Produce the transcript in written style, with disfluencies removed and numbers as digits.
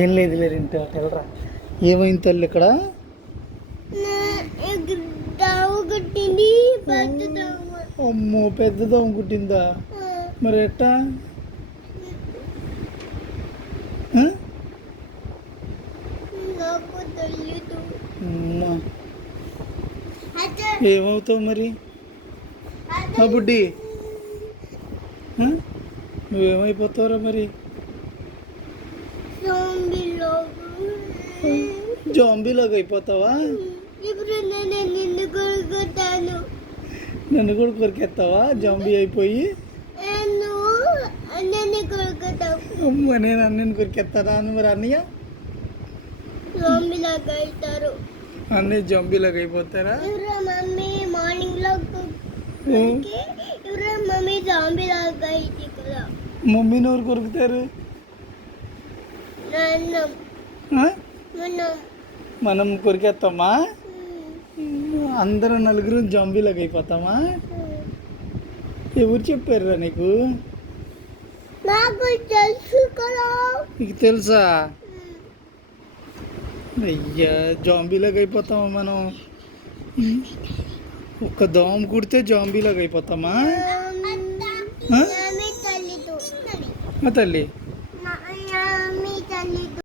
ఏం లేదు లేదు ఇంటి వెళ్ళరా. ఏమైంది తల్లి ఇక్కడ? దావు కుట్టింది, పెద్ద దావు. అమ్మో, పెద్ద దోమ కుట్టిందా? మరి ఎట్టా? నాకు తెలియదు. అమ్మా, ఏమవుతావు మరి? బుడ్డి, నువ్వేమైపోతావురా మరి? జాంబీలాగా అయిపోతావా? ఇప్పుడు నేను నిన్ను కొడుకుతాను. నన్ను కూడా కొరికేస్తావా జాంబీ అయిపోయి? నన్ను కొడుకుతావు. అమ్మ, నేను అన్నయ్యని కొరికేస్తానా? మరి అన్నయ్య జాంబీలాగా అవుతారు. అన్నయ్య జాంబీలాగా అయిపోతారా? ఇప్పుడు మమ్మీ మార్నింగ్ లో ఇప్పుడు మమ్మీ జాంబీలాగా అయింది కదా. మమ్మీని ఎవరు కొరుకుతారు? మనం కొరికేస్తామా? అందరం నలుగురు జాంబీలాగా అయిపోతామా? ఎవరు చెప్పారురా నీకు? నాకు తెలుసు కదా. నీకు తెలుసా? అయ్యా, జాంబీలాగా అయిపోతామా మనం? ఒక్క దోమ కుడితే జాంబీలాగా అయిపోతామా? తల్లి